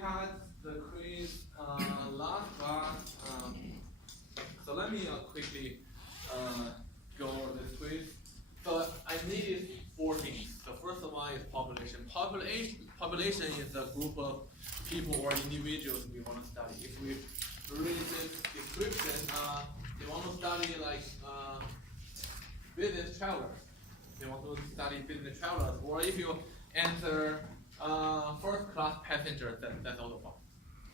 had the quiz last class. So let me quickly go over this quiz. So I needed 4 things. The first one is population. Population is a group of people or individuals we want to study. If we read this description, they want to study like business travelers. They want to study business travelers, or if you enter first class passengers, that's also fine.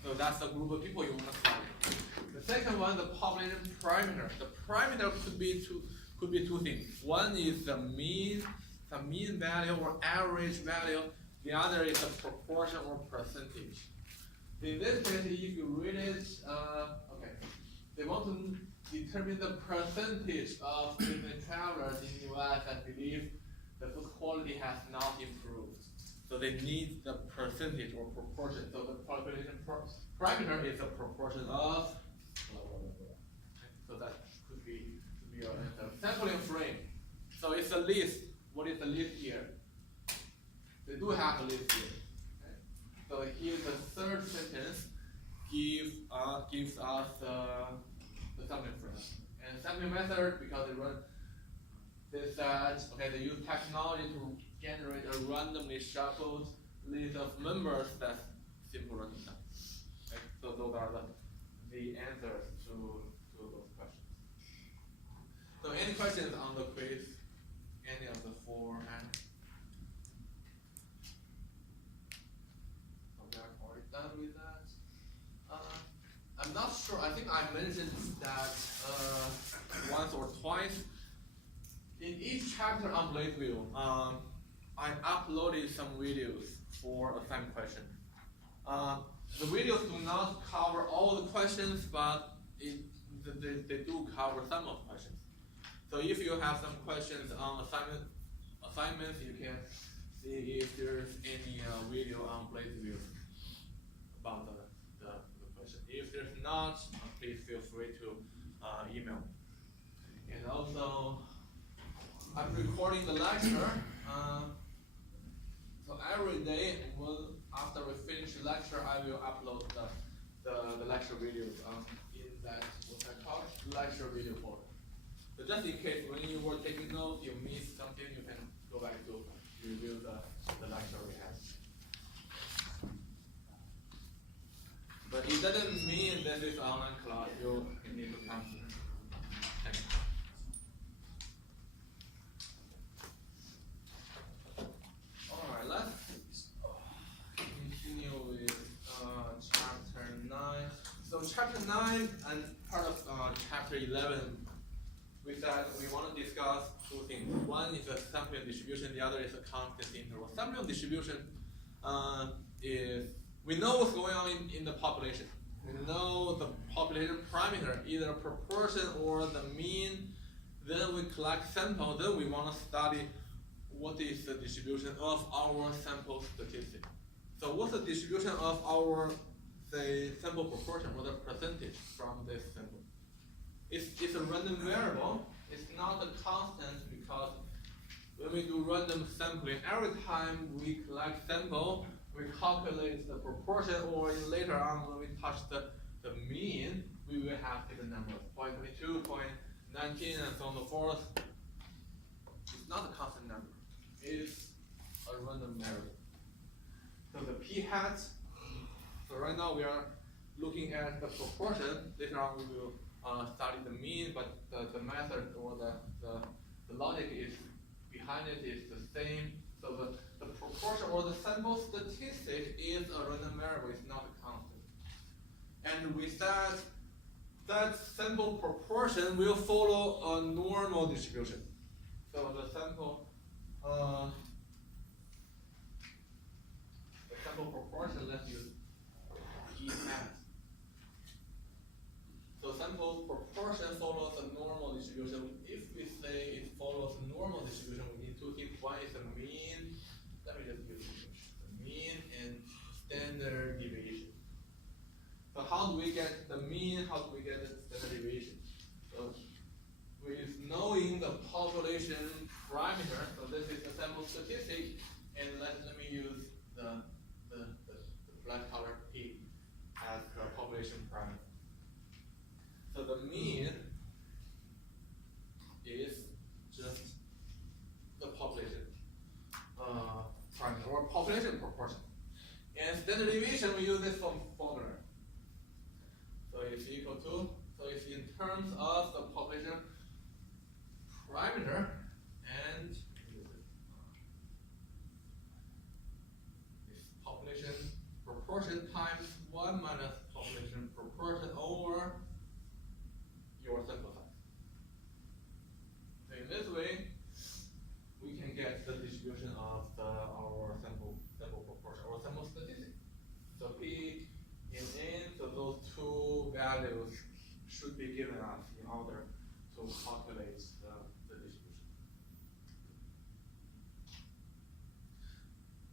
So that's the group of people you want to study. The second one, the population parameter. The parameter could be two things. One is the mean value or average value. The other is the proportion or percentage. In this case, if you read it, okay, they want to determine the percentage of business travelers in the US that believe the food quality has not improved. So they need the percentage or proportion. So the population parameter is a proportion of. So that could be your answer. Sampling frame. So it's a list. What is the list here? They do have a list here. Okay. So here the third sentence gives us the sampling frame. And sampling method, because they said, okay, they use technology to generate a randomly shuffled list of members. That's simple random sample. Okay. So those are the answers to those questions. So any questions on the quiz? Any of the 4 answers? So we are already done with that. I'm not sure. I think I mentioned that once or twice. In each chapter on Blackview, I uploaded some videos for assigned questions. The videos do not cover all the questions, but they do cover some of the questions. So if you have some questions on assignments, you can see if there's any video on Blackview about the question. If there's not, please feel free to email. And also, I'm recording the lecture. So every day, after we finish the lecture, I will upload the lecture videos in that what I call lecture video folder. So just in case when you were taking notes, you missed something, you can go back to review the lecture we had. But it doesn't mean that this online class you need to come to. Alright, let's continue with chapter 9. So chapter 9 and part of chapter 11, we said we want to discuss 2 things. One is a sampling distribution, the other is a confidence interval. Sampling distribution is, we know what's going on in the population. We know the population parameter, either proportion or the mean. Then we collect sample. Then we want to study what is the distribution of our sample statistic. So what's the distribution of our, say, sample proportion or the percentage from this sample? It's a random variable. It's not a constant, because when we do random sampling, every time we collect sample, we calculate the proportion, or later on when we touch the mean, we will have different numbers, 0.22, 0.19, and so on and so forth. It's not a constant number. It's a random variable. So the p-hat, so right now we are looking at the proportion. Later on we will study the mean, but the method or the logic is behind it is the same. So the proportion or the sample statistic is a random variable, it's not a constant. And with that sample proportion will follow a normal distribution. So the sample proportion, let's use p-hat. So sample proportion follows a normal distribution. If we say it follows a normal distribution, we need 2 things. One is the mean. Let me just use the mean and standard deviation. So how do we get the mean? How do we get the standard deviation? So with knowing the population parameter, so this is the sample statistic, and let me use the black color p standard deviation, we use this formula. So it's equal to, so it's in terms of the population parameter and this population proportion times 1 minus population proportion over your sample size. So in this way, we can get the distribution of our sample proportion or sample statistic. So P in N, so those two values should be given us in order to calculate the distribution.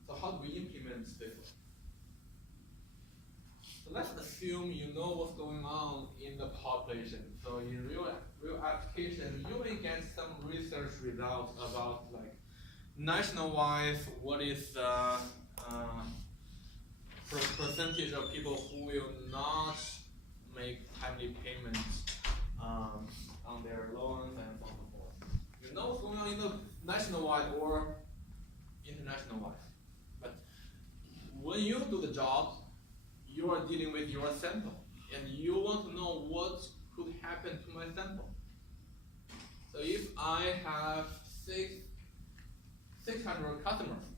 So how do we implement this one? So let's assume you know what's going on in the population. So in real application, you may get some research results about like nationwide, what is the percentage of people who will not make timely payments on their loans and so on and so forth. You know what's going on in the national-wide or international-wide. But when you do the job, you are dealing with your sample, and you want to know what could happen to my sample. So if I have 600 customers,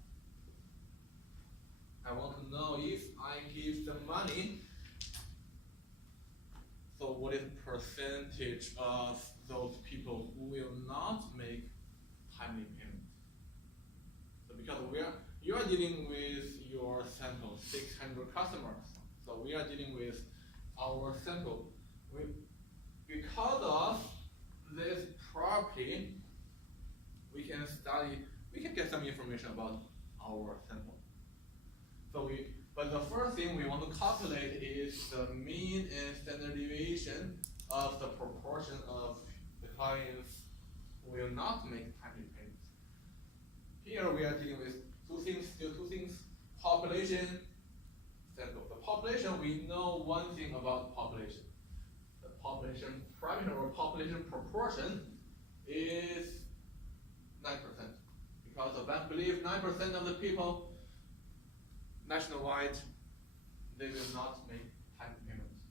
I want to know if I give them money, so what is the percentage of those people who will not make timely payments? So because you are dealing with your sample, 600 customers. So we are dealing with our sample. Because of this property, we can get some information about our sample. But the first thing we want to calculate is the mean and standard deviation of the proportion of the clients who will not make timely payments. Here we are dealing with still two things, population, sample. The population, we know one thing about population. The population parameter or population proportion is 9%. Because of that belief, 9% of the people nationwide, they will not make timely payments.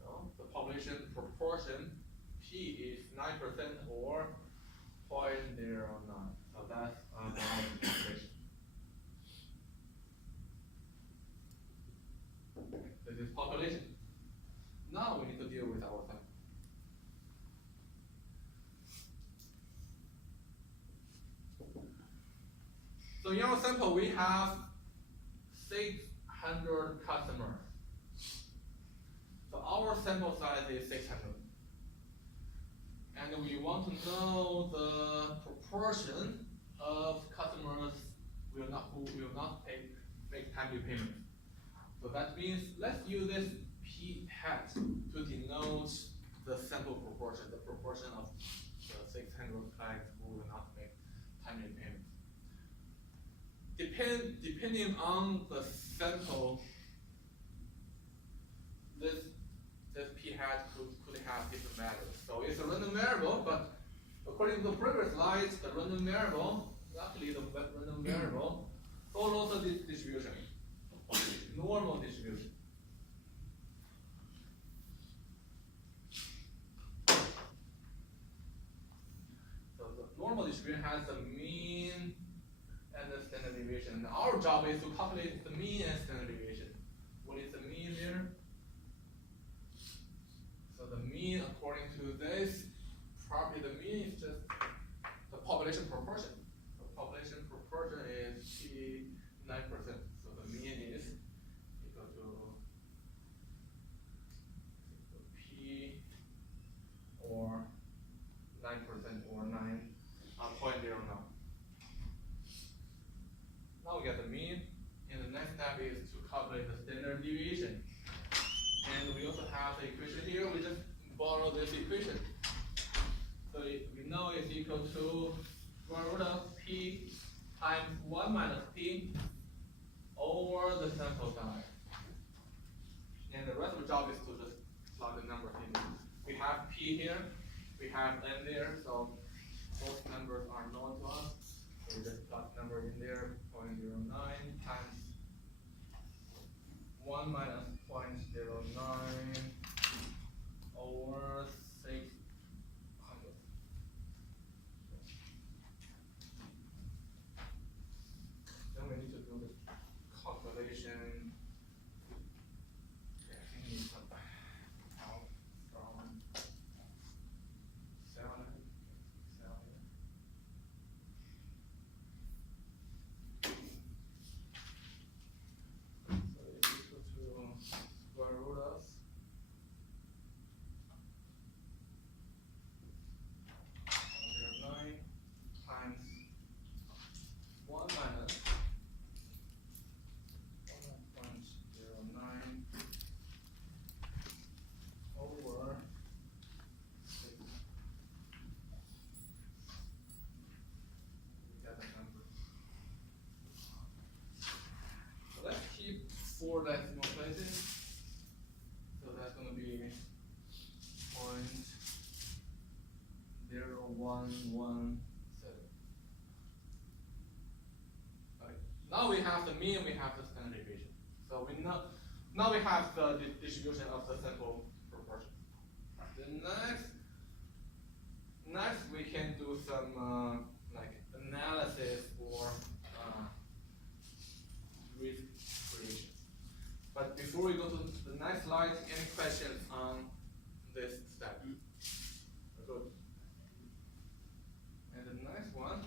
So the population proportion, P is 9% or 0.09. So that's our population. This is population. Now we need to deal with our sample. So in our sample, we have 600 customers. So our sample size is 600. And we want to know the proportion of customers who will not make timely payment. So that means let's use this P hat to denote the sample proportion, the proportion of the 600 clients who will not make timely payment. Depending on the sample, this P hat could have different values. So it's a random variable, but according to the previous slides, the random variable, luckily the random variable follows the distribution, normal distribution. So the normal distribution has the mean and the standard deviation. And our job is to calculate the mean and standard deviation. What is the mean there? So the mean, according to this property, the mean is just the population proportion. The population proportion is P 9%. So the mean is equal to P or 9% or 9.09. Now we get the mean, and the next step is to calculate the standard deviation. And we also have the equation here. We just borrow this equation. So we know it's equal to square root of P times 1 minus P over the sample size. And the rest of the job is to just plug the numbers in. We have P here, we have N there, so both numbers are known to us. So we just plug number in there, 0.09 times 1 minus 0.09 over 600. Then we need to do the calculation. Yeah, I think we need some help from cell. So it's equal to square root of 9 times 1 minus 1.09 over 6. We got the number. So let's keep 4 decimal places. So that's going to be 0.0117. Okay. Now we have the mean, we have the standard deviation. So we know now we have the distribution of the sample proportion. The next we can do some like analysis or risk creation. But before we go to the next slide, any questions on this step? Good. And the next one.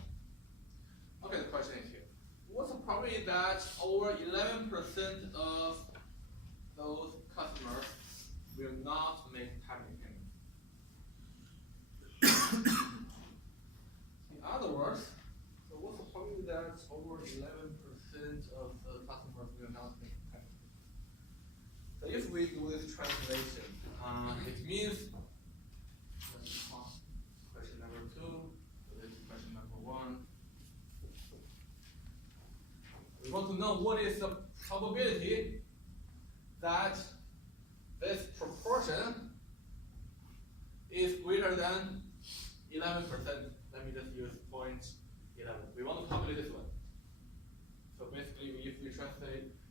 Okay, the question is here. What's the probability that over 11% of those customers will not make timely payment? In other words, so what's the probability that over 11% of the customers will not make timely payment? So if we do this translation, it means question number 2, so this is question number 1. We want to know what is the probability that this proportion is greater than 11%. Let me just use 0.11. We want to calculate this one. So basically, if we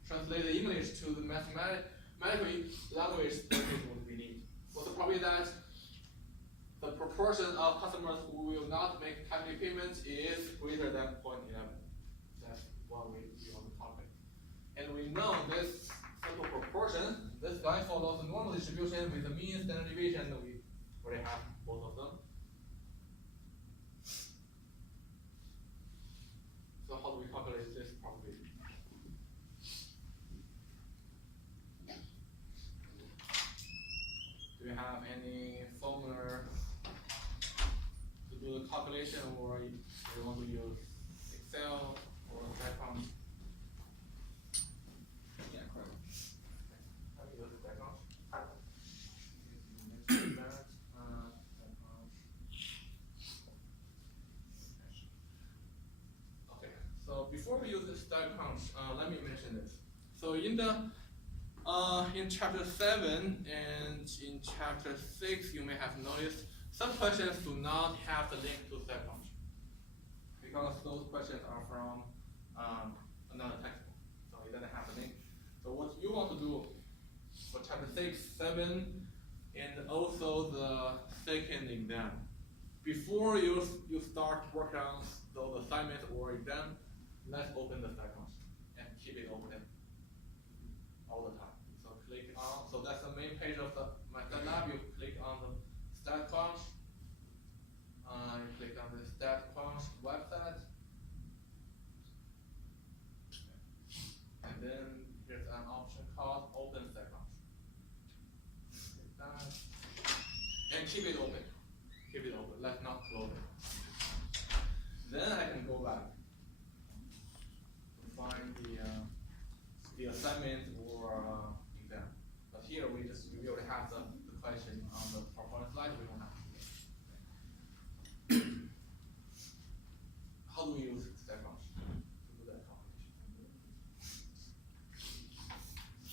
translate the English to the mathematical language, this is what we need. What's the probability that the proportion of customers who will not make timely payments is greater than 0.11? That's what we want to calculate. And we know this simple proportion, this guy follows the normal distribution with the mean, standard deviation, and we already have both of them. So how do we calculate this probability? Do you have any formula to do the calculation, or you want to use Excel or Python? Yeah, correct. Let me use the Python. Okay, so before we use the stack count, let me mention this. So in the in chapter 7 and in chapter 6, you may have noticed some questions do not have the link to stack count because those questions are from another textbook, so it doesn't have a link. So what you want to do for chapter 6, 7, and also the second exam, before you start working on those assignments or exam, let's open the stack count and keep it open all the time. So click on, so that's the main page of the MyStatLab. You click on the StatQuant. You click on the StatQuant website. And then here's an option called Open StatQuant. Click that. And keep it open. Keep it open. Let's not close it. Then I can go back to find the assignment or exam. But here we already have the question on the PowerPoint slide. We don't have to. How do we use stack count to do that calculation?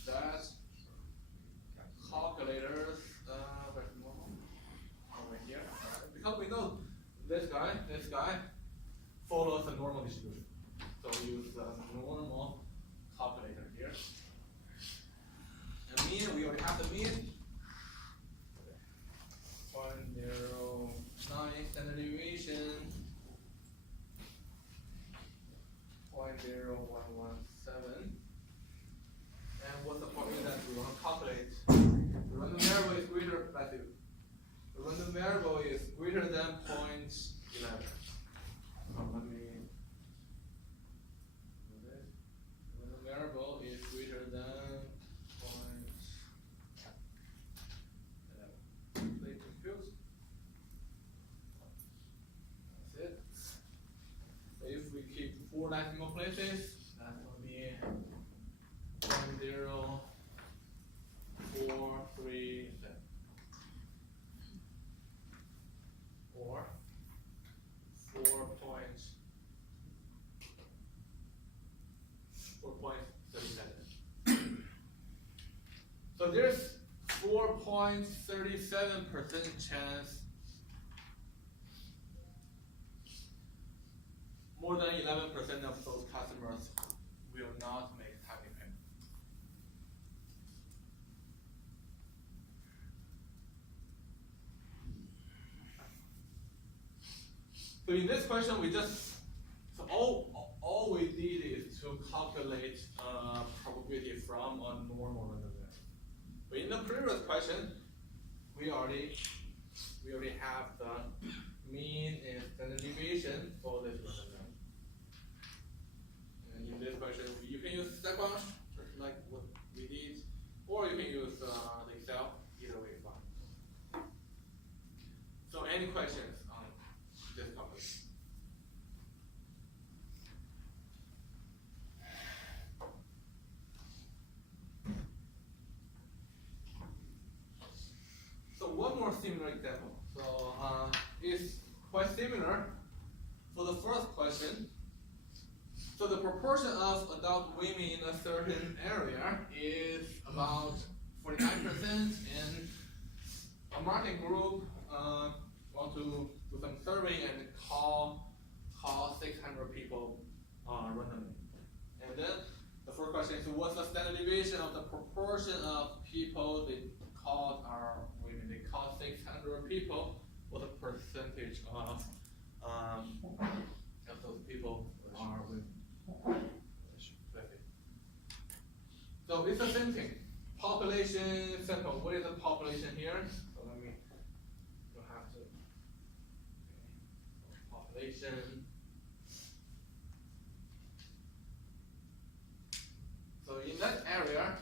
That calculators, where's the normal? Over here. Because we know this guy follows the normal the random variable is greater than 0.11. Let me do this. The random variable is greater than 0.11. Play compute. That's it. So if we keep 4 decimal places, that will be 0.0437. Or 4.37. So there's 4.37% chance more than 11% of those customers will not make timely payment. So in this question, we just all we did is to calculate probability from a normal random variable. But in the previous question, we already have the mean and standard deviation for this random variable. And in this question, you can use StatBunch, just like what we did, or you can use the Excel. Either way is fine. So any questions on this topic? So one more similar example. So it's quite similar. For the first question, so the proportion of adult women in a certain area is about 49%, and a marketing group want to do some survey and call 600 people randomly. And then the first question is, what's the standard deviation of the proportion of people they called are women? They called 600 people. What the percentage of those people are women? So it's the same thing. Population sample. What is the population here? So let me. You have to. Okay. Population. So in that area,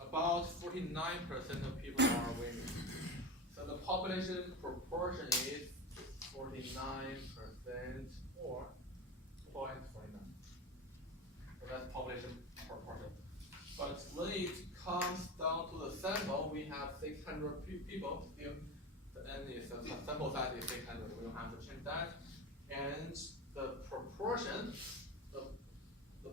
about 49% of people are women. So the population proportion is 49% or 0.49. So that's population proportion. But when it comes down to the sample, we have 600 people still. The n is the sample size is 600. We don't have to change that. And the proportion, the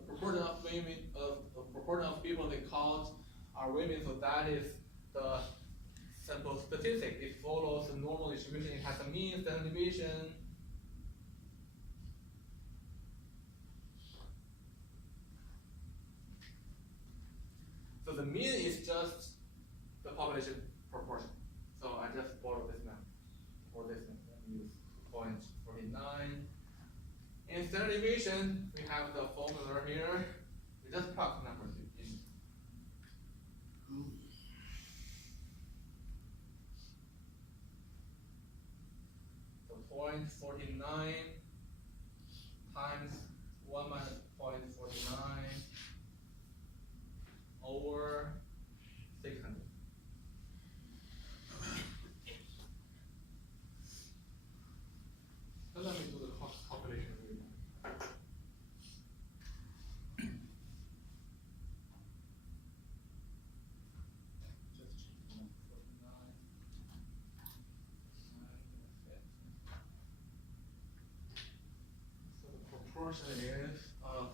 proportion of women, the proportion of people they called are women. So that is the sample statistic. It follows the normal distribution. It has a mean, standard deviation. So the mean is just the population proportion. So I just borrowed this map or this map and use 0.49. In standard deviation, we have the formula here. We just plug numbers in. So 0.49 times 1 minus 0.49 over 600. So let me do the calculation. Just change the number 49. So the proportion is,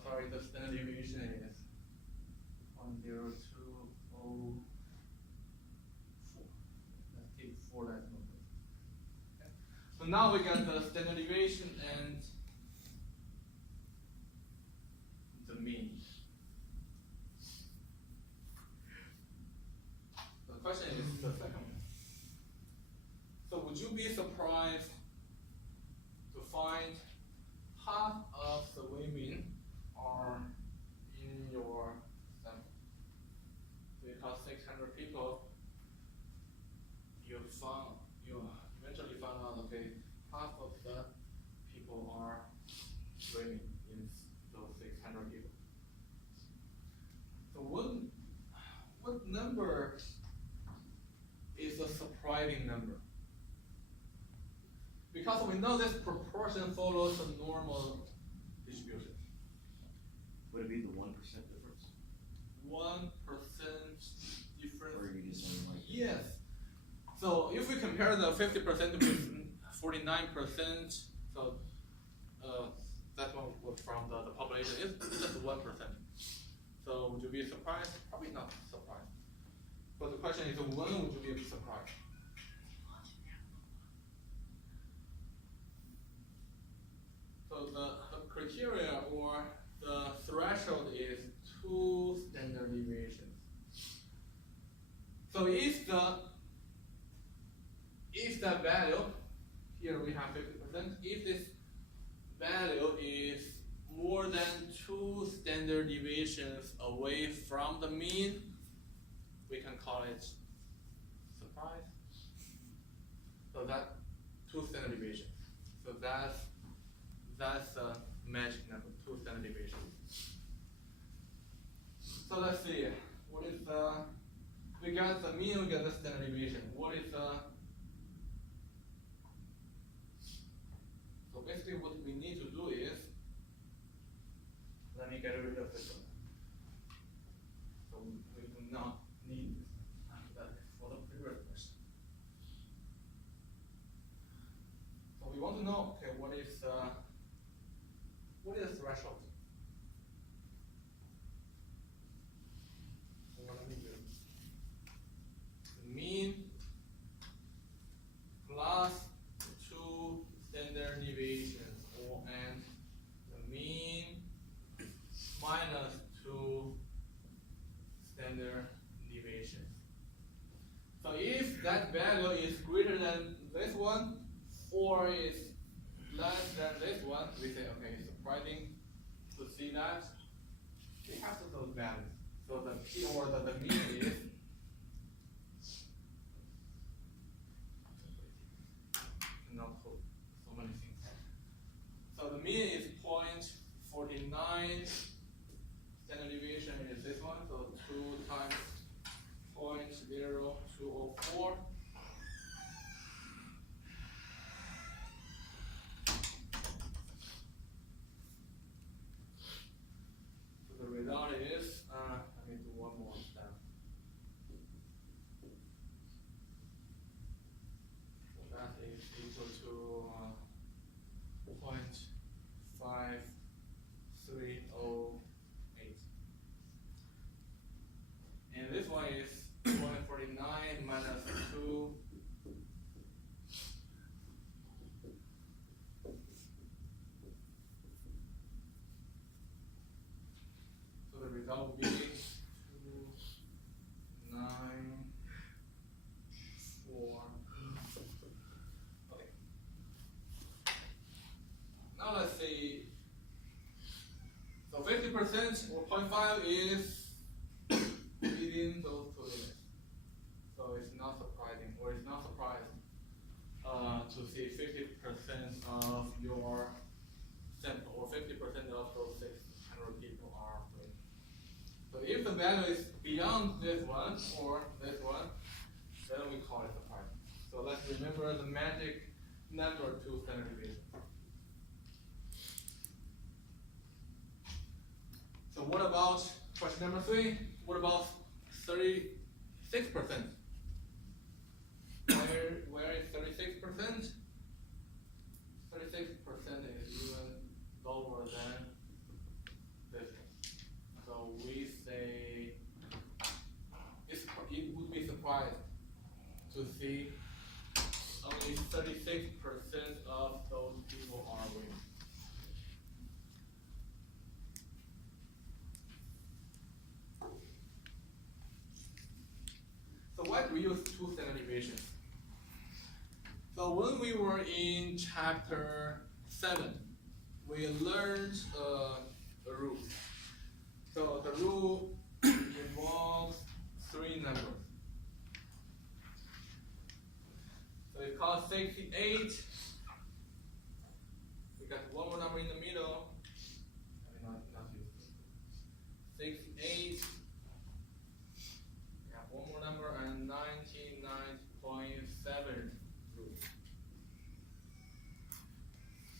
sorry, the standard deviation is 10204. Let's take 4 decimal places. Okay. So now we got the standard deviation and the mean. The question is the second one. So would you be surprised to find half of the women are in your sample? Because 600 people, you half of the people are swimming in those 600 people. So what number is a surprising number? Because we know this proportion follows a normal distribution. Would it be the 1% difference? 1% difference. Or you just mean like Yes. So if we compare the 50% with 49%, so that one was from the population, it's just 1%. So would you be surprised? Probably not surprised. But the question is, when would you be surprised? So the criteria or the threshold is 2 standard deviations. So if that value, here we have 50%, if this value is more than 2 standard deviations away from the mean, we can call it surprise. So that 2 standard deviations. So that's a magic number, 2 standard deviations. So let's see, what is we got the mean, we got the standard deviation. What is so basically what we need to do is, let me get rid of this one. So we do not need this. That is for the previous question. So we want to know, okay, what is threshold? So what let me do? The mean plus 2 standard deviations, and the mean minus 2 standard deviations. So if that value is greater than this one, or is less than this one, we say, okay, it's surprising to see that we have those values. So the P or the mean is not so many things. So the mean is 0.49. Standard deviation is this one, so 2 times 0.0204. So the result is, let me do one more step. So that is equal to 0.5308. And this one is 149 minus 2. So the result will be 294. Okay. Now let's see. So 50% or 0.5 is within those 2 limits. So it's not surprising, or it's not surprising to see 50% of your sample, or 50% of those 600 people are doing. So if the value is beyond this one or this one, then we call it surprising. So let's remember the magic number 2 standard deviation. So what about question number 3? What about 36%? Where is 36%? 36% is even lower than this one. So we say it would be surprised to see only 36% of those people are winning. So why do we use 2 standard deviations? So when we were in chapter 7, we learned a rule. So the rule involves 3 numbers. So it's called 68 We got one more number in the middle. I mean, not useful. 68. We have one more number and 99.7 roots.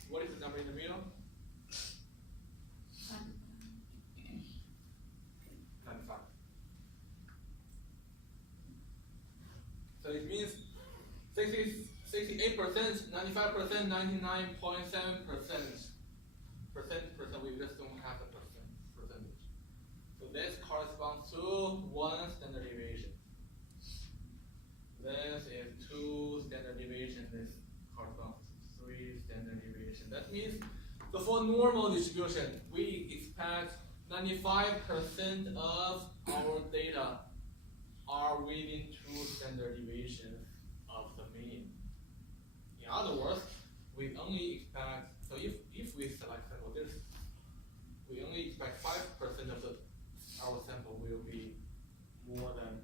What is the number in the middle? 95. So it means 68%, 95%, 99.7%. Percent, we just don't have the percentage. So this corresponds to 1 standard deviation. This is 2 standard deviation. This corresponds to 3 standard deviation. That means, so for normal distribution, we expect 95% of our data are within 2 standard deviations of the mean. In other words, we only expect, so if we select sample this, we only expect 5% of our sample will be more than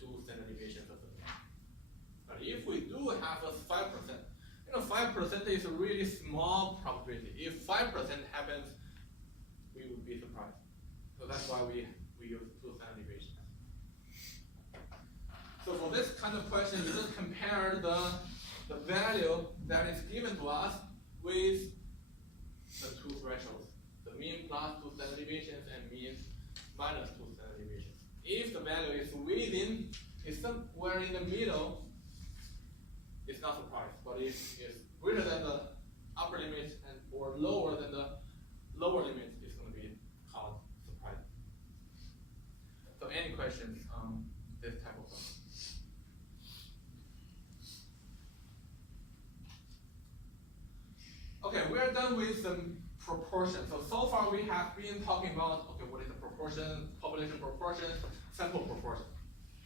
2 standard deviations of the mean. But if we do have a 5%, 5% is a really small probability. If 5% happens, we would be surprised. So that's why we use 2 standard deviations. So for this kind of question, we just compare the value that is given to us with the 2 thresholds, the mean plus 2 standard deviations and mean minus 2 standard deviations. If the value is within, is somewhere in the middle, it's not surprise. But if it's greater than the upper limit and or lower than the lower limit, it's going to be called surprise. So any questions on this type of question? Okay, we're done with the proportion. So far we have been talking about, okay, what is the proportion, population proportion, sample proportion.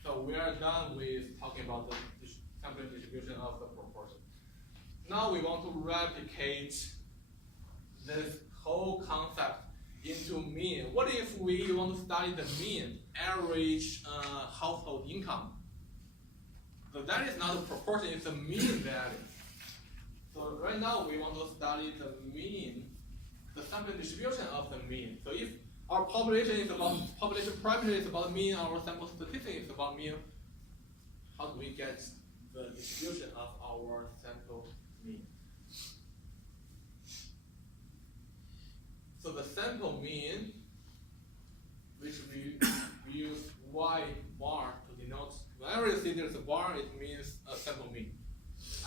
So we are done with talking about the sampling distribution of the proportion. Now we want to replicate this whole concept into mean. What if we want to study the mean, average household income? So that is not a proportion, it's a mean value. So right now we want to study the mean, the sampling distribution of the mean. So if our population is about, population parameter is about mean, our sample statistic is about mean, how do we get the distribution of our sample mean? So the sample mean, which we use y bar to denote, whenever you see there's a bar, it means a sample mean.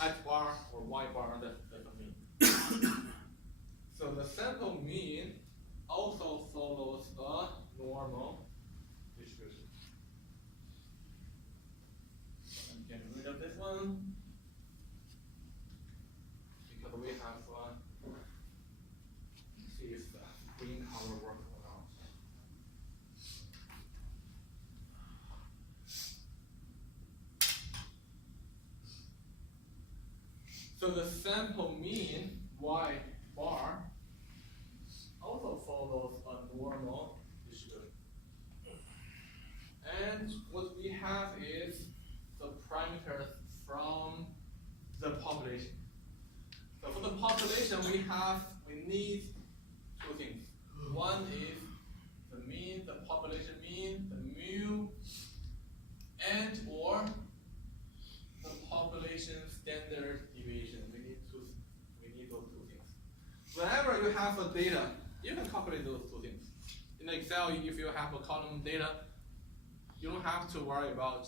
X bar or y bar, that's a mean. So the sample mean also follows a normal distribution. I'm getting rid of this one because we have see if the green color works or not. So the sample mean y bar also follows a normal distribution. And what we have is the parameters from the population. So for the population, we need 2 things. One is the mean, the population mean, the mu, and or the population standard deviation. We need those 2 things. Whenever you have a data, you can calculate those 2 things. In Excel, if you have a column data, you don't have to worry about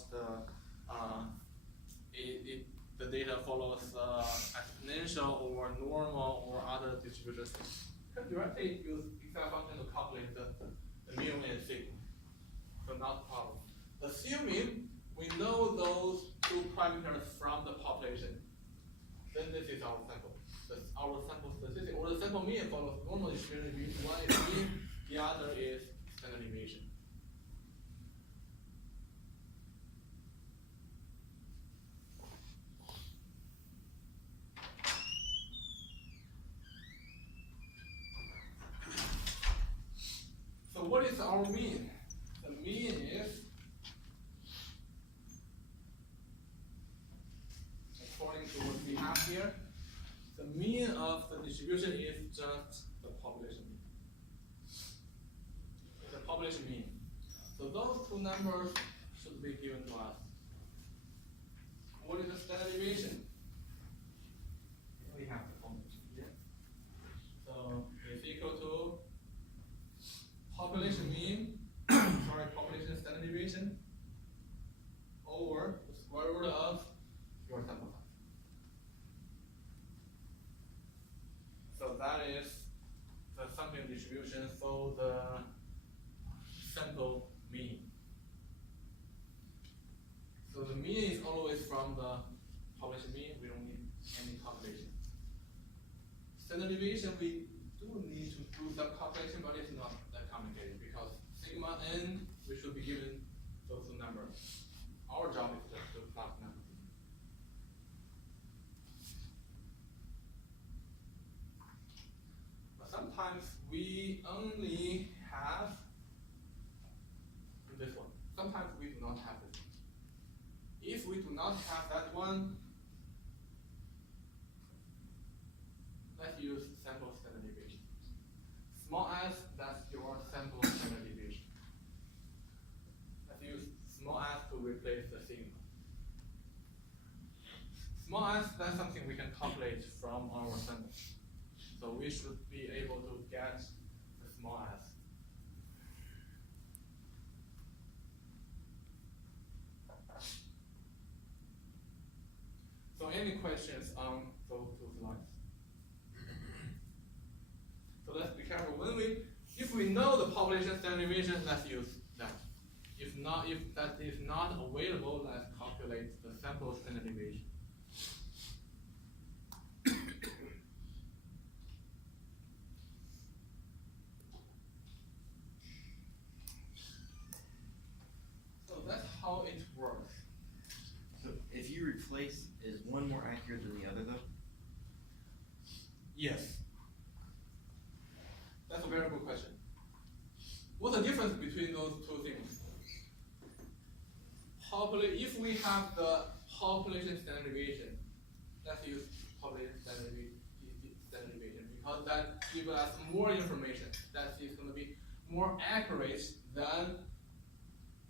the data follows exponential or normal or other distributions. You can directly use Excel function to calculate the mu and sigma. So not a problem. Assuming we know those 2 parameters from the population, then this is our sample. That's our sample statistic, or the sample mean follows normal distribution. One is mean, the other is standard deviation. So what is our mean? The mean is, according to what we have here, the mean of the distribution is just the population mean. It's a population mean. So those two numbers should be given to us. What is the standard deviation? We have the formula here. So it's equal to population mean, population standard deviation over the square root of your sample size. So that is the sampling distribution for the sample mean. So the mean is always from the population mean. We don't need any calculation. Standard deviation, we do need to do some calculation, but it's not that complicated because sigma n, we should be given those two numbers. Our job is just to plug numbers. But sometimes we only have this one. Sometimes we do not have this one. If we do not have that one, let's use sample standard deviation. Small s, that's your sample standard deviation. Let's use small s to replace the sigma. Small s, that's something we can calculate from our sample. So we should be able to get the small s. So any questions on those two slides? So let's be careful. If we know the population standard deviation, let's use that. If that is not available, let's calculate the sample standard deviation. So that's how it works. So if you replace, is one more accurate than the other though? Yes. That's a very good question. What's the difference between those two things? If we have the population standard deviation, let's use population standard deviation because that gives us more information. That is going to be more accurate than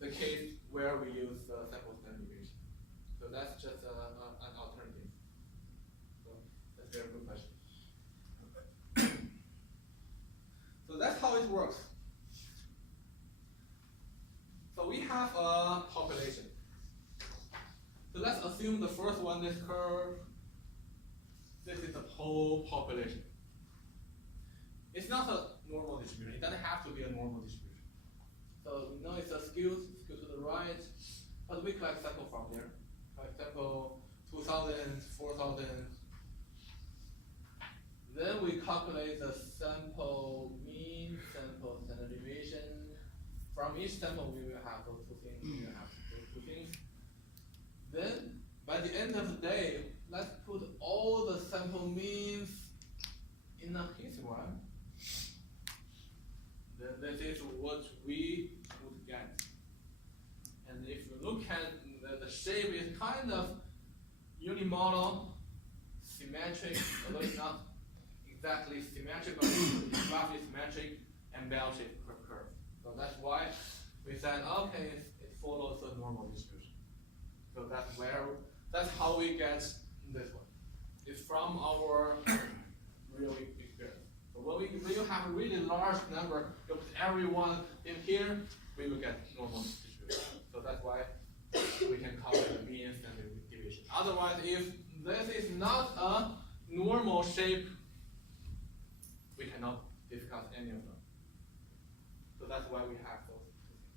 the case where we use the sample standard deviation. So that's just an alternative. So that's a very good question. So that's how it works. So we have a population. So let's assume the first one, this curve, this is the whole population. It's not a normal distribution. It doesn't have to be a normal distribution. So we know it's a skew to the right, but we collect sample from there. Collect sample 2,000, 4,000. Then we calculate the sample mean, sample standard deviation. From each sample, we will have those two things. We will have those two things. Then, by the end of the day, let's put all the sample means in a histogram. Then this is what we would get. And if you look at the shape, is kind of unimodal, symmetric, although it's not exactly symmetric, but it's roughly symmetric and bell-shaped curve. So that's why we said, okay, it follows the normal distribution. So that's how we get this one. It's from our real experience. So when we have a really large number, you put everyone in here, we will get normal distribution. So that's why we can calculate the mean standard deviation. Otherwise, if this is not a normal shape, we cannot discuss any of them. So that's why we have those two things.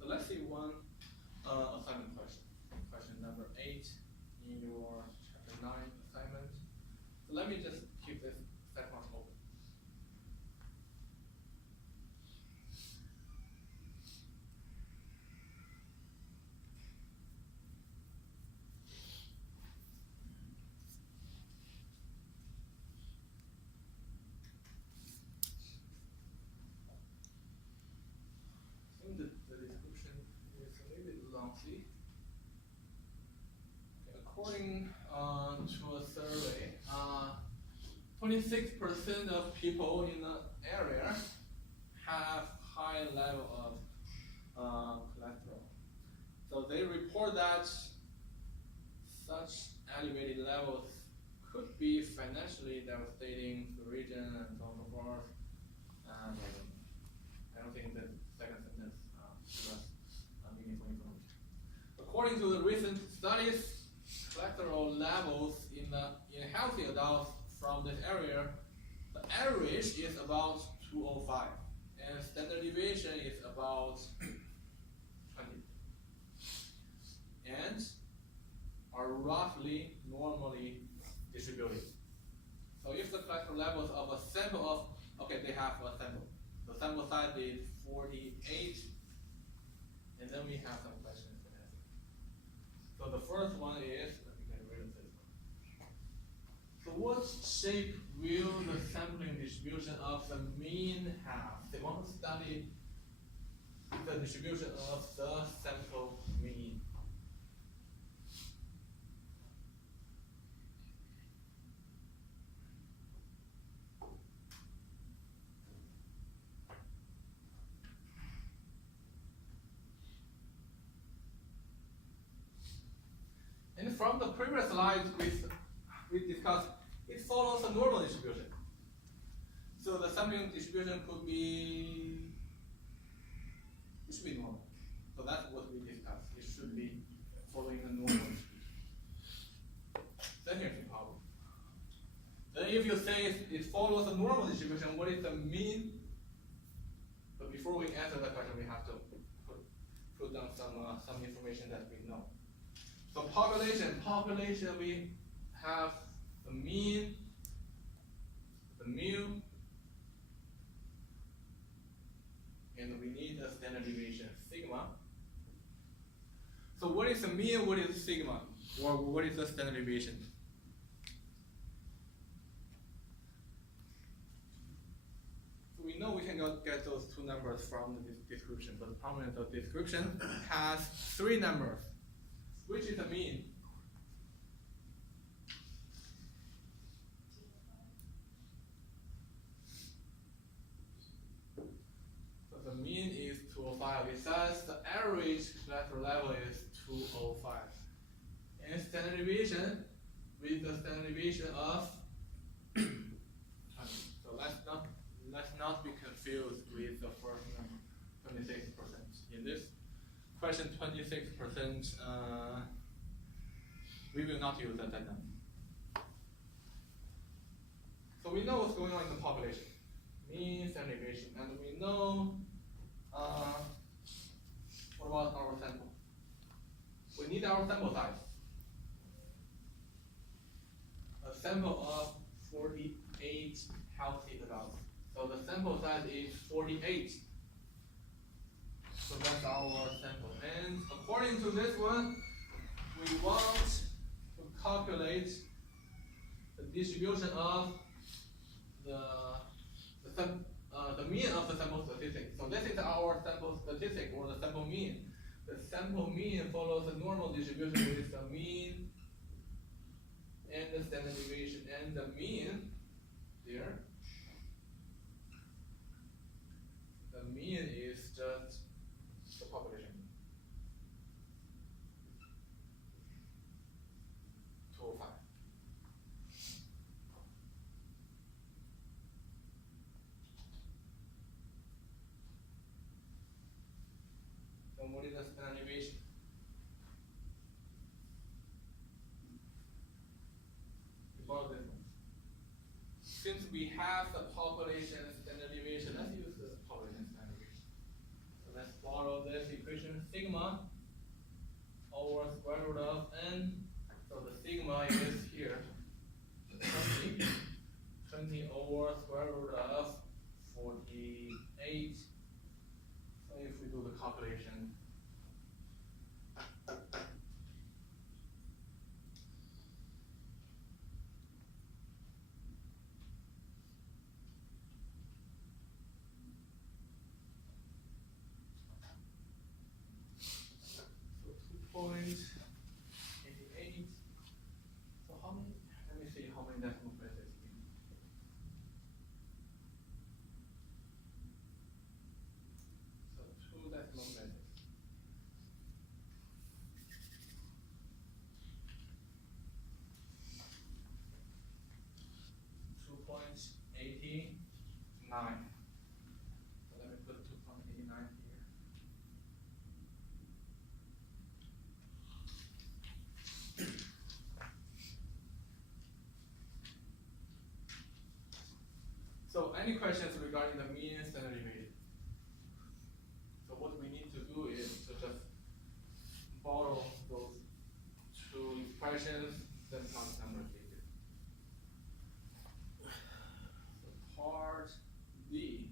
So let's see one assignment question. Question number 8 in your chapter 9 assignment. So let me just keep this second one open. I think the description is a little bit lengthy. Okay, according to a survey. 26% of people in the area have high level of cholesterol. So they report that such elevated levels could be financially devastating to the region and so on and so forth. And I don't think the second sentence gives us meaningful information. According to the recent studies, cholesterol levels in healthy adults from this area, the average is about 205, and standard deviation is about 20, and are roughly normally distributed. So if the cholesterol levels of a sample of, okay, they have a sample. The sample size is 48, and then we have some questions to answer. So the first one is, let me get rid of this one. So what shape will the sampling distribution of the mean have? They want to study the distribution of the sample mean. And from the previous slide, we discussed it follows a normal distribution. So the sampling distribution could be, it should be normal. So that's what we discussed. It should be following a normal distribution. Then here's the problem. Then if you say it follows a normal distribution, what is the mean? But before we answer that question, we have to put down some information that we know. So population, we have the mean, the mu, and we need the standard deviation, sigma. So what is the mean, what is sigma? Or what is the standard deviation? So we know we can get those two numbers from the description, but the problem is the description has three numbers. Which is the mean? So the mean is 205. It says the average cholesterol level is 205. And standard deviation with the standard deviation of 20. So let's not be confused with the first number, 26%. In this question, 26%, we will not use that number. So we know what's going on in the population, mean, standard deviation, and we know, what about our sample? We need our sample size. A sample of 48 healthy adults. So the sample size is 48. So that's our sample. And according to this one, we want to calculate the distribution of the mean of the sample statistic. So this is our sample statistic, or the sample mean. The sample mean follows a normal distribution with the mean and the standard deviation. And the mean there, the mean is just the population. 205. Then what is the standard deviation? We borrow this one. Since we have the population standard deviation, let's use the population standard deviation. So let's borrow this equation, sigma over square root of n. So the sigma is here, 20 over square root of 48. So if we do the calculation, so 2.88. So any questions regarding the mean standard deviation? So what we need to do is to just borrow those two expressions, then count number of digits. So part D.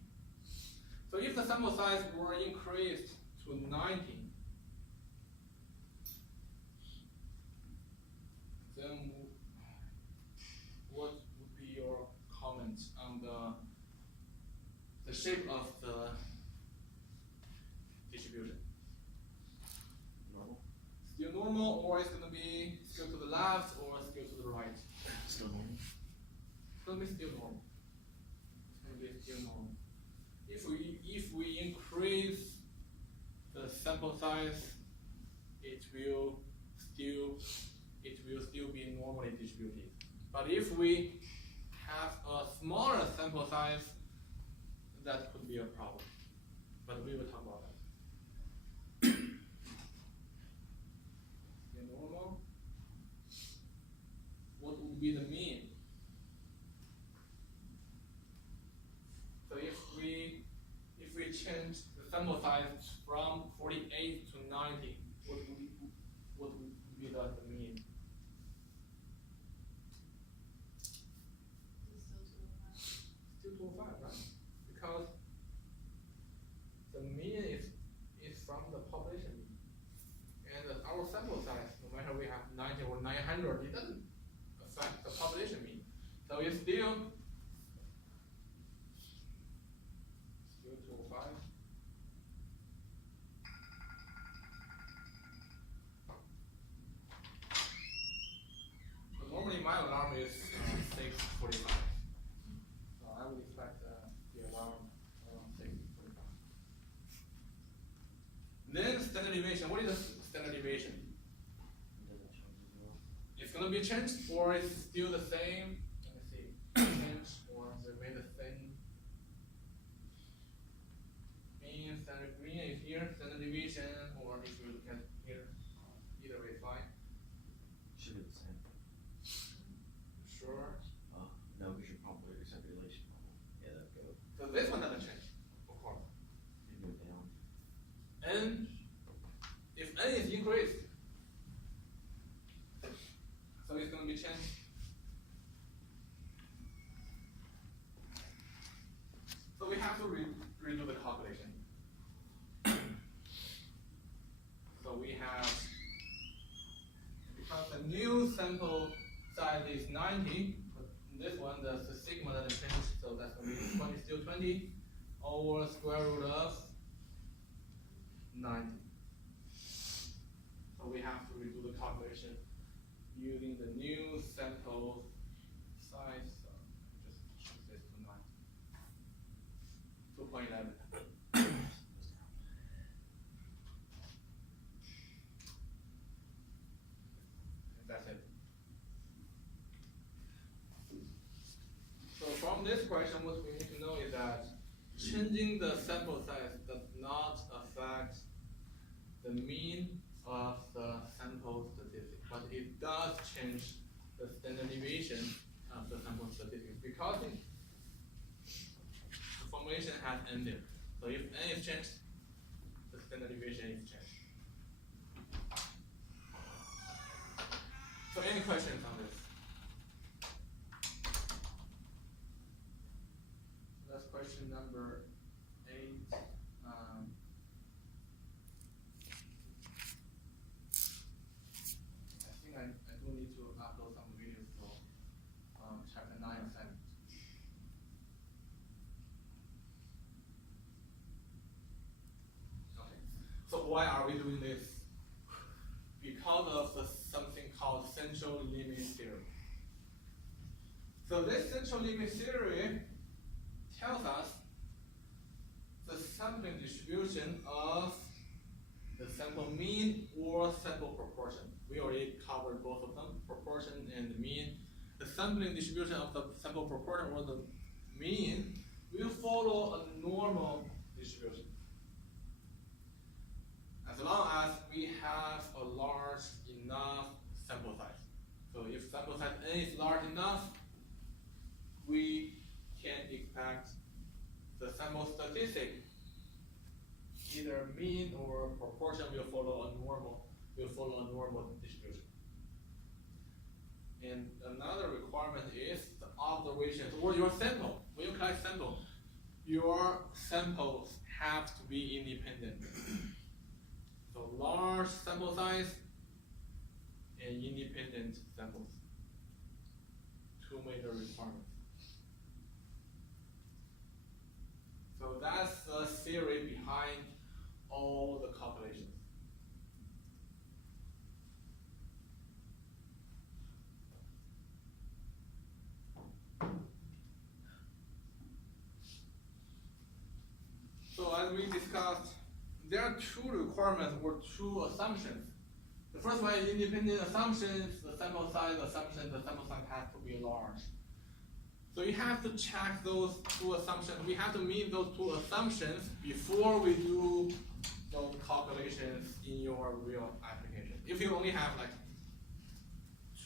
So if the sample size were increased to 90, then what would be your comment on the shape of the distribution? Normal. Still normal, or it's gonna be still to the left, or still to the right? Still normal. It's gonna be still normal. It's gonna be still normal. If we increase the sample size, it will still be normally distributed. But if we have a smaller sample size, that could be a problem. But we will talk about that. Still normal. What would be the mean? So if we change the sample size from 48 to 90, what would be the mean? Still 205, right? Because the mean is from the population mean. And our sample size, no matter we have 90 or 900, it doesn't affect the population mean. So it's still 205. So normally my alarm is 6:45. So I would expect the alarm around 6:45. Then standard deviation. What is the standard deviation? It doesn't change as well. It's gonna be changed, or it's still the same? Let me see. Change or remain the same? Mean standard mean is here, standard deviation, or if you look at here, either way is fine. Should be the same. Sure. No, because you're probably accept relation normal. Yeah, that'd go. So this one doesn't change, of course. You go down. N, if N is increased, so it's gonna be changed. So we have to redo the calculation. So we have, because the new sample size is 90, but this one, the sigma doesn't change, so that's gonna be 20, still 20, over square root of 90. So we have to redo the calculation using the new sample size. So just change this to 9. 2.11. That's it. So from this question, what we need to know is that changing the sample size does not affect the mean of the sample statistic, but it does change the standard deviation of the sample statistic because the formulation has ended. So if n is changed, the standard deviation is changed. So any questions on this? That's question number 8. I think I do need to upload some videos for chapter 9 assignment. Okay. So why are we doing this? Because of something called central limit theory. So this central limit theory tells us the sampling distribution of the sample mean or sample proportion. We already covered both of them, proportion and mean. The sampling distribution of the sample proportion or the mean will follow a normal distribution. As long as we have a large enough sample size. So if sample size n is large enough, we can expect statistic, either mean or proportion will follow a normal distribution. And another requirement is the observations or your sample. When you collect sample, your samples have to be independent. So large sample size and independent samples. Two major requirements. So that's the theory behind all the calculations. So as we discussed, there are two requirements or two assumptions. The first one is independent assumptions, the sample size assumption, the sample size has to be large. So you have to check those two assumptions. We have to meet those two assumptions before we do those calculations in your real application. If you only have like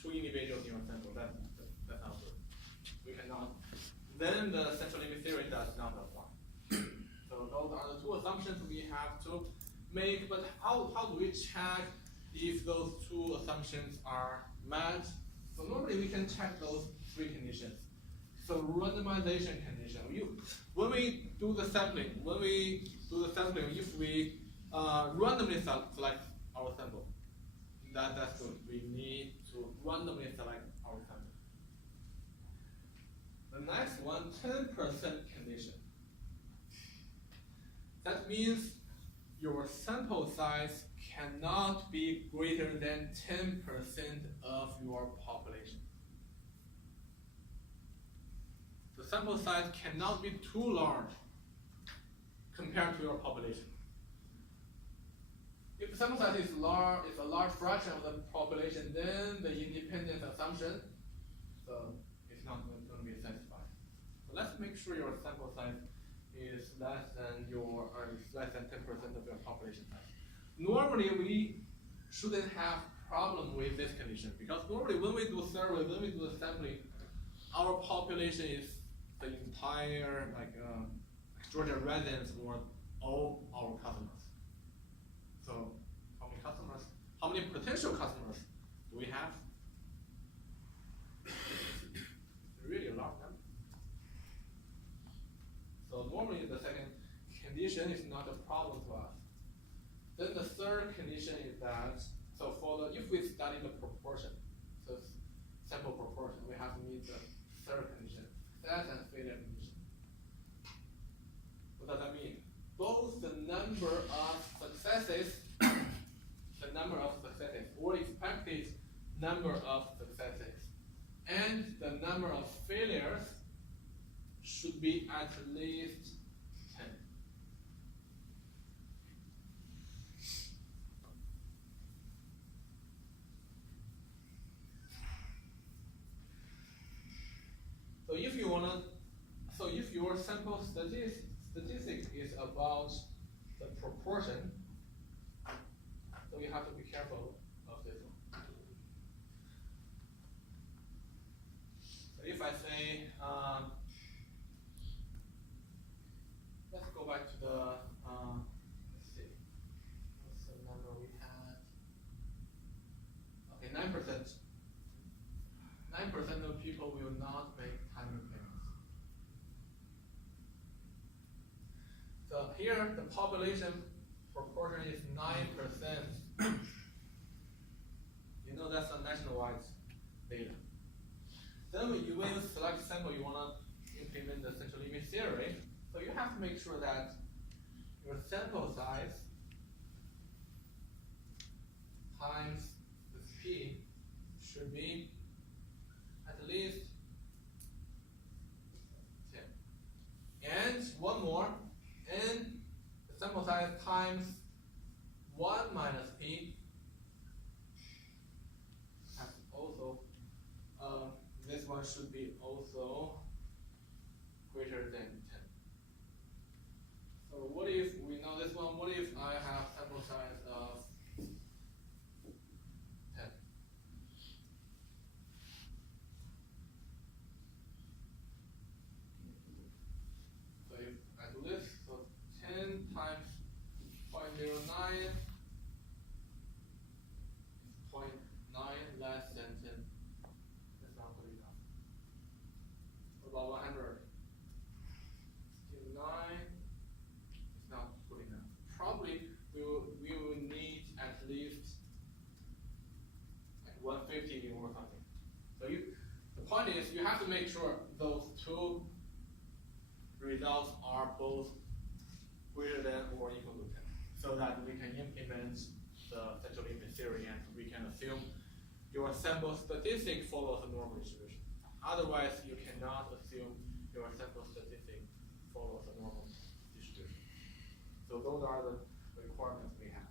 two individuals in your sample, that's not good. We cannot. Then the central limit theory does not apply. So those are the two assumptions we have to make. But how do we check if those two assumptions are met? So normally we can check those three conditions. So randomization condition. When we do the sampling, if we randomly select our sample, that's good. We need to randomly select our sample. The next one, 10% condition. That means your sample size cannot be greater than 10% of your population. The sample size cannot be too large compared to your population. If the sample size is a large fraction of the population, then the independent assumption is not going to be satisfied. So let's make sure your sample size is less than 10% of your population size. Normally, we shouldn't have problem with this condition because normally when we do survey, when we do the sampling, our population is the entire Georgia residents or all our customers. So how many potential customers do we have? It's really a large number. So normally the second condition is not a problem to us. Then the third condition is that, so if we study the proportion, so sample proportion, we have to meet the third condition, success and failure condition. What does that mean? Both the number of successes, or expected number of successes, and the number of failures should be at least 10. So if your sample statistic is about the proportion, so you have to be careful of this one. So if I say, let's go back to the, let's see, what's the number we had? Okay, 9%. 9% of people will not make timely payments. So here, the population proportion is 9%. You know that's a nationwide data. Then when you select sample, you want to implement the central limit theory. So you have to make sure that your sample size times this p should be at least 10. And one more, and the sample size times 1 minus p has also, this one should be also greater than 10. So what if we know this one? What if I have sample size of 10? So if I do this, so 150 or something. So the point is you have to make sure those two results are both greater than or equal to 10, so that we can implement the central limit theory and we can assume your sample statistic follows a normal distribution. Otherwise, you cannot assume your sample statistic follows a normal distribution. So those are the requirements we have.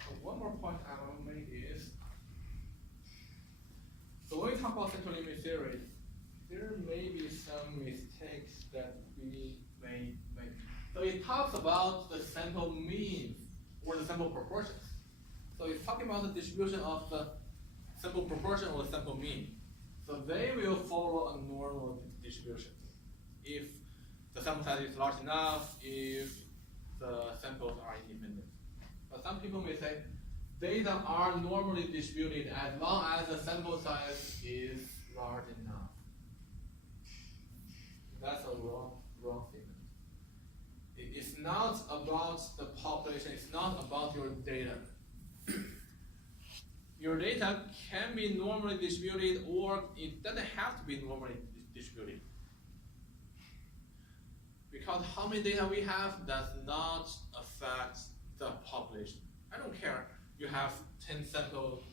So one more point I want to make is, so when we talk about central limit theory, there may be some mistakes that we may make. So it talks about the sample mean or the sample proportions. So it's talking about the distribution of the sample proportion or the sample mean. So they will follow a normal distribution. If the sample size is large enough, if the samples are independent. But some people may say data are normally distributed as long as the sample size is large enough. That's a wrong statement. It's not about the population, it's not about your data. Your data can be normally distributed or it doesn't have to be normally distributed. Because how many data we have does not affect the population. I don't care you have 10 samples,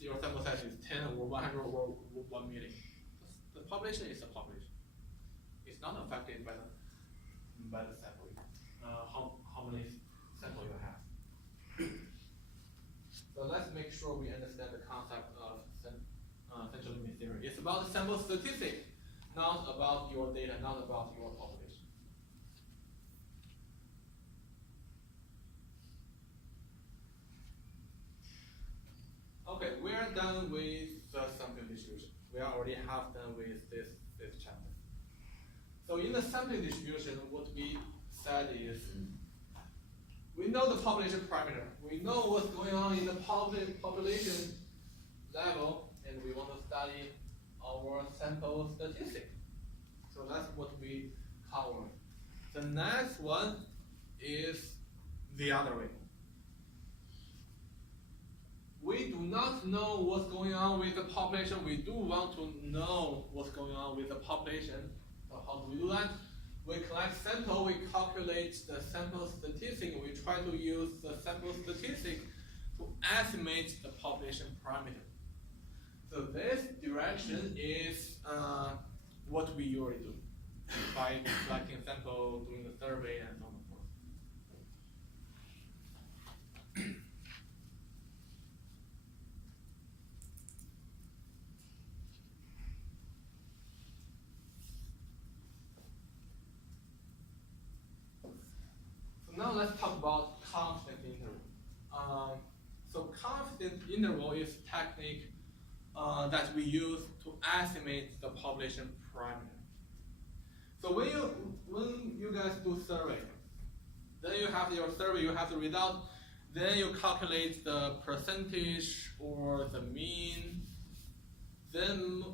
your sample size is 10 or 100 or 1 million. The population is the population. It's not affected by the sample, how many samples you have. So let's make sure we understand the concept of central limit theory. It's about the sample statistic, not about your data, not about your population. Okay, we are done with the sampling distribution. We are already half done with this chapter. So in the sampling distribution, what we said is, we know the population parameter. We know what's going on in the population level, and we want to study our sample statistic. So that's what we covered. The next one is the other way. We do not know what's going on with the population. We do want to know what's going on with the population. So how do we do that? We collect sample, we calculate the sample statistic, we try to use the sample statistic to estimate the population parameter. So this direction is what we usually do by collecting sample, doing the survey, and so on and so forth. Now let's talk about constant interval. So constant interval is a technique that we use to estimate the population parameter. So when you guys do survey, then you have your survey, you have the result, then you calculate the percentage or the mean. Then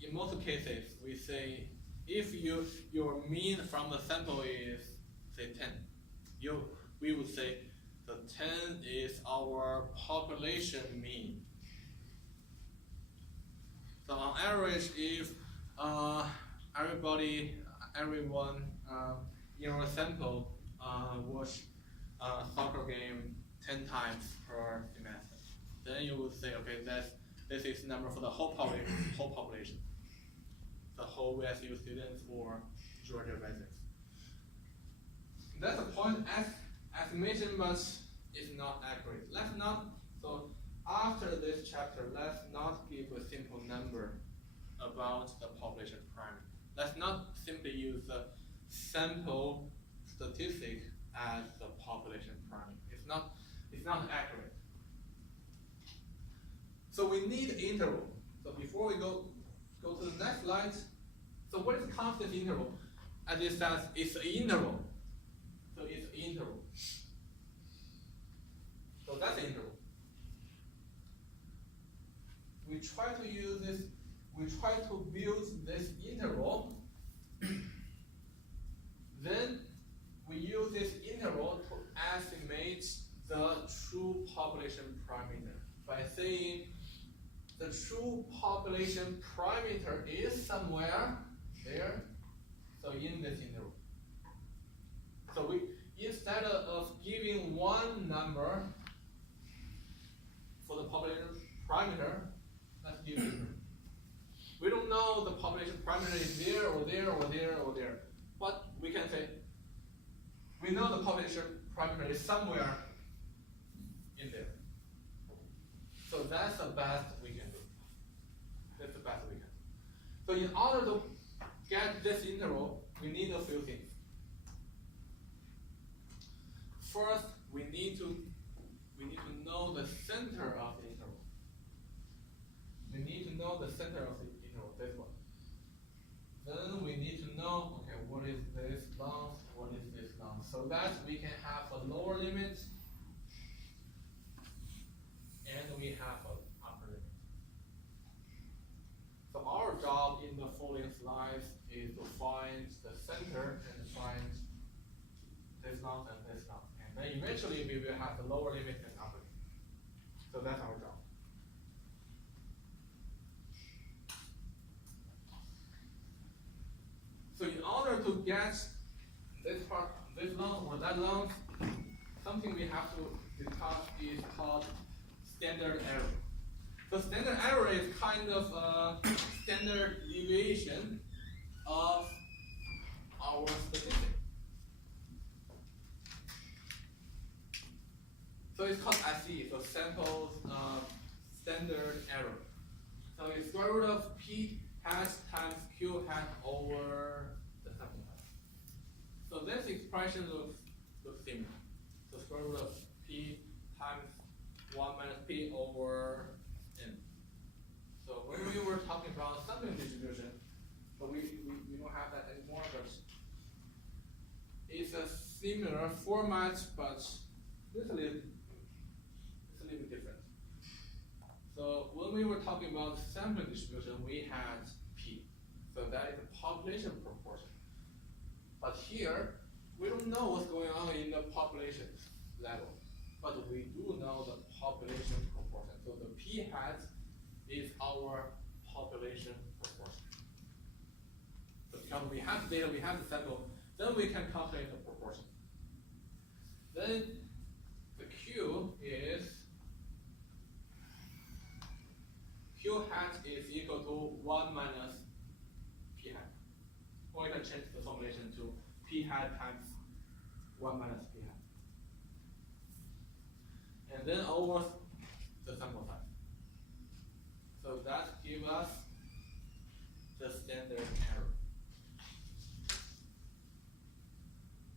in most cases, we say if your mean from the sample is say 10, we would say the 10 is our population mean. So on average, if everyone in our sample watch a soccer game 10 times per semester, then you would say, okay, this is number for the whole population, the whole VSU students or Georgia residents. That's a point estimation, but it's not accurate. So after this chapter, let's not give a simple number about the population parameter. Let's not simply use the sample statistic as the population parameter. It's not accurate. So we need interval. So before we go to the next slide, so what is constant interval? As it says, it's an interval. So it's an interval. So that's the interval. We try to use this we try to build this interval. Then we use this interval to estimate the true population parameter by saying the true population parameter is somewhere there, so in this interval. So we, instead of giving one number for the population parameter, let's give it. We don't know the population parameter is there or there or there or there, but we can say we know the population parameter is somewhere in there. So that's the best we can do. That's the best we can do. So in order to get this interval, we need a few things. First, we need to know the center of the interval. We need to know the center of the interval, this one. Then we need to know, okay, what is this length, what is this length, so that we can have a lower limit and we have an upper limit. So our job in the following slides is to find the center and find this length and this length. And then eventually we will have the lower limit and upper limit. So that's our job. So in order to get this part, this length or that length, something we have to discuss is called standard error. So standard error is kind of a standard deviation of our statistic. So it's called SE, so sample standard error. So it's square root of P hat times Q hat over the sample size. So this expression looks similar. So square root of P times 1 minus P over N. So when we were talking about sampling distribution, but we don't have that anymore, but it's a similar format, but it's a little bit different. So when we were talking about sampling distribution, we had P. So that is the population proportion. But here, we don't know what's going on in the population level, but we do know the population proportion. So the P hat is our population proportion. So because we have the data, we have the sample, then we can calculate the proportion. Then the Q is Q hat is equal to 1 minus P hat. Or you can change the formulation to P hat times 1 minus P hat. And then over the sample size. So that gives us the standard error.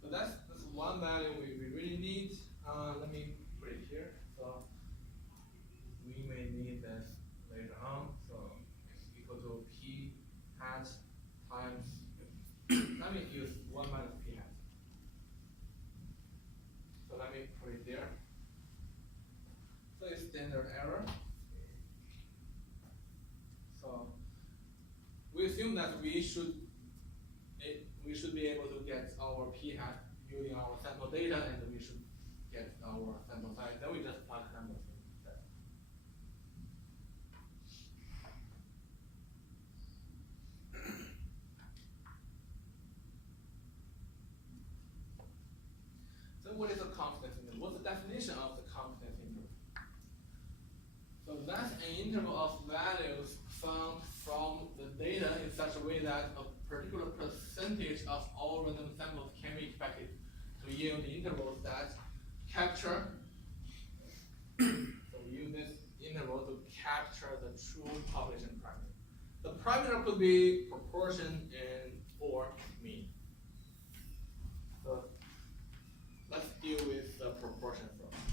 So that's one value we really need. Let me put it here. So we may need this later on. So it's equal to P hat times, let me use 1 minus P hat. So let me put it there. So it's standard error. So we assume that we should be able to get our P hat using our sample data, and we should get our sample size. Then we just plug numbers in. So what is a confidence interval? What's the definition of the confidence interval? So that's an interval of values found from the data in such a way that a particular percentage of all random samples can be expected to yield intervals that capture. So we use this interval to capture the true population parameter. The parameter could be proportion and or mean. So let's deal with the proportion first.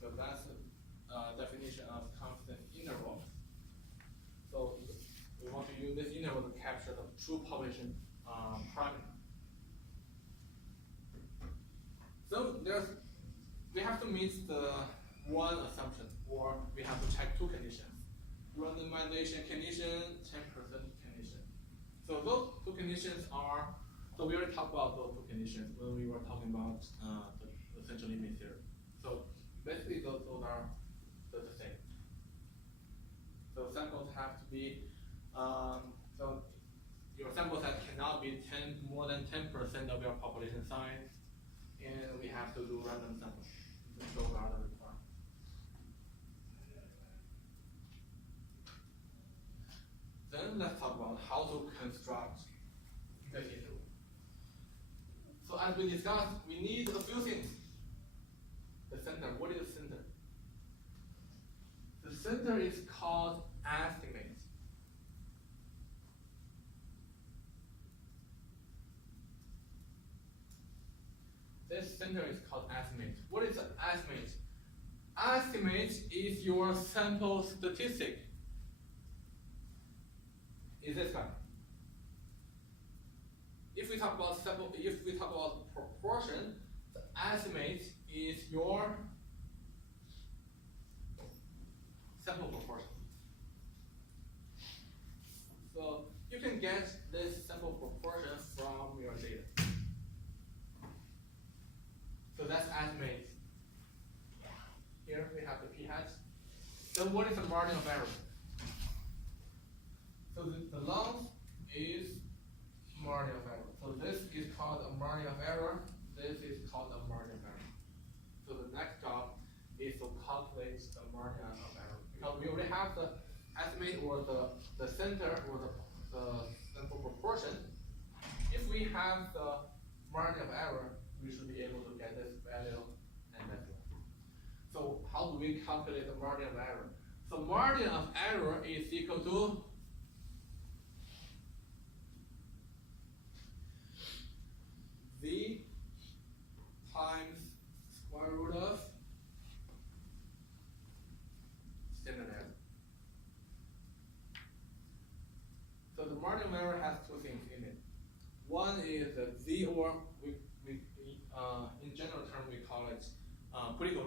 So that's the definition of confidence interval. So we want to use this interval to capture the true population parameter. So we have to meet the one assumption, or we have to check two conditions. Randomization condition conditions are, so we already talked about those two conditions when we were talking about the central limit theorem. So basically those are the same. So samples have to be, so your sample set cannot be more than 10% of your population size, and we have to do random sampling. Those are the requirements. Then let's talk about how to construct the interval. So as we discussed, we need a few things. The center, what is the center? The center is called estimate. This center is called estimate. What is an estimate? Estimate is your sample statistic. Is this guy? If we talk about proportion, the estimate is your sample proportion. So you can get this sample proportion from your data. So that's estimate. Here we have the p-hat. Then what is the margin of error? So the length is margin of error. So this is called a margin of error. This is called a margin of error. So the next job is to calculate the margin of error. Because we already have the estimate or the center or the sample proportion. If we have the margin of error, we should be able to get this value and that one. So how do we calculate the margin of error? So margin of error is equal to V times square root of standard error. So the margin of error has two things in it. One is the Z, or in general term we call it critical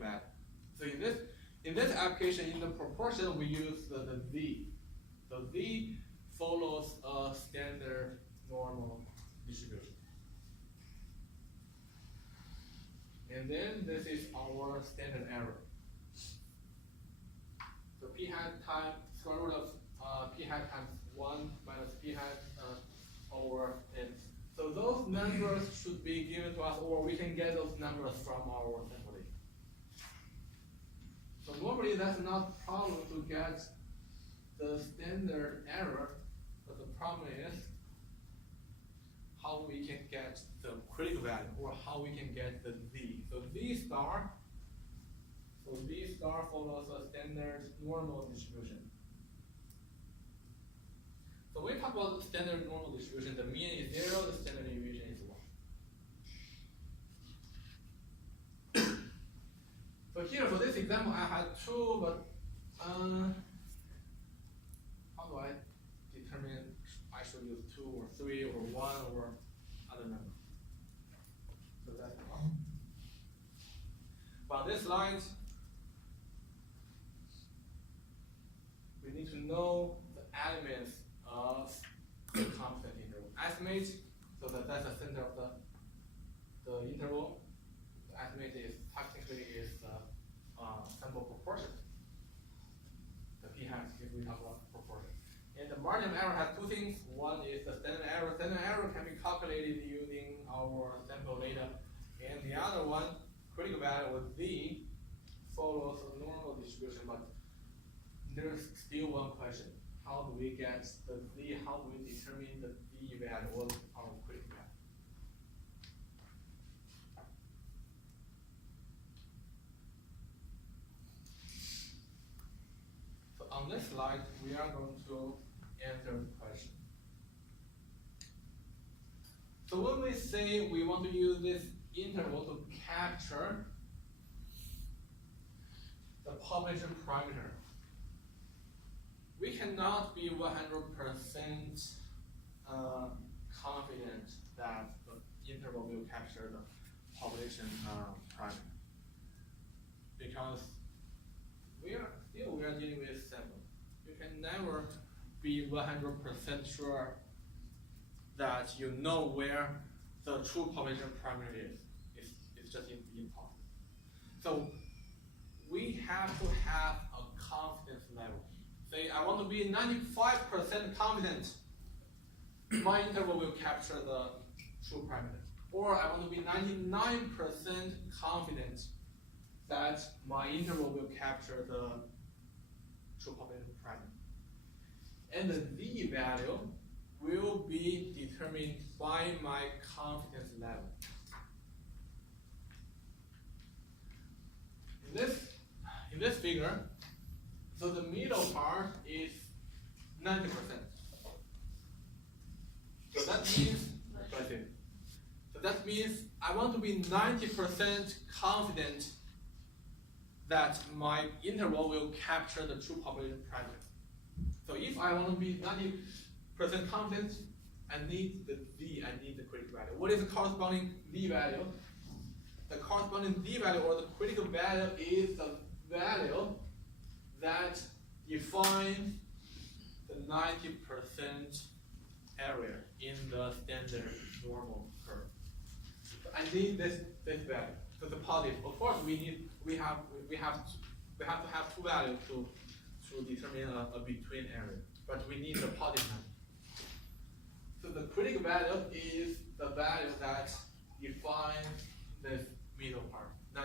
value. So in this application, in the proportion we use the Z. So Z follows a standard normal distribution. And then this is our standard error. So p hat times square root of p hat times 1 minus p hat over n. So those numbers should be given to us, or we can get those numbers from our sample data. So normally that's not a problem to get the standard error, but the problem is how we can get the critical value, or how we can get the Z. So Z star follows a standard normal distribution. So when we talk about the standard normal distribution, the mean is 0, the standard deviation is 1. So here for this example, I had 2, but how do I determine I should use 2 or 3 or 1 or other number? So that's the problem. But on this slide, we need to know the elements of the constant interval. Estimate, so that's the center of the interval. The estimate is technically sample proportion. The p-hat, if we talk about proportion. And the margin of error has two things. One is the standard error. Standard error can be calculated using our sample data. And the other one, critical value, or Z, follows a normal distribution, but there's still one question. How do we get the Z? How do we determine the Z value or our critical value? So on this slide, we are going to answer the question. So when we say we want to use this interval to capture the population parameter, we cannot be 100% confident that the interval will capture the population parameter, because we are dealing with sample. You can never be 100% sure that you know where the true population parameter is. It's just impossible. So we have to have a confidence level. Say I want to be 95% confident my interval will capture the true parameter. Or I want to be 99% confident that my interval will capture the true population parameter. And the z value will be determined by my confidence level. In this figure, so the middle part is 90%. So that means I want to be 90% confident that my interval will capture the true population parameter. So if I want to be 90% confident, I need the z, I need the critical value. What is the corresponding z value? The corresponding z value or the critical value is the value that defines the 90% area in the standard normal curve. So I need this value. So the positive. Of course, we have to have two values to determine a between area, but we need the positive value. So the critical value is the value that defines this middle part, 90%.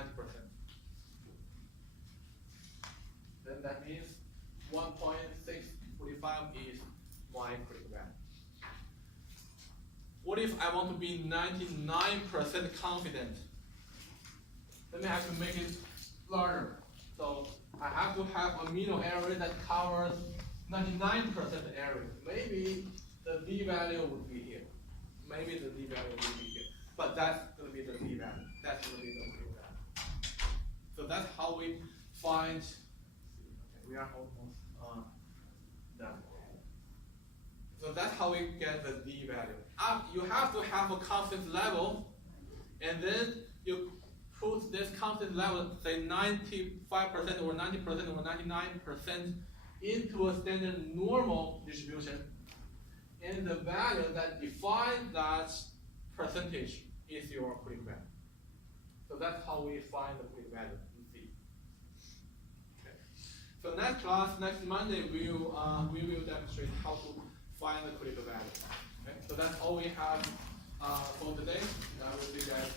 Then that means 1.645 is my critical value. What if I want to be 99% confident? Then I have to make it larger. So I have to have a middle area that covers 99% area. Maybe the z value would be here. Maybe the z value would be here. But that's going to be the z value. That's going to be the z value. So that's how we find. Okay, we are almost done. So that's how we get the z value. You have to have a confidence level, and then you put this confidence level, say 95% or 90% or 99% into a standard normal distribution, and the value that defines that percentage is your critical value. So that's how we find the critical value in Z. Okay. So next class, next Monday, we will demonstrate how to find the critical value. Okay. So that's all we have for today. I will see you guys.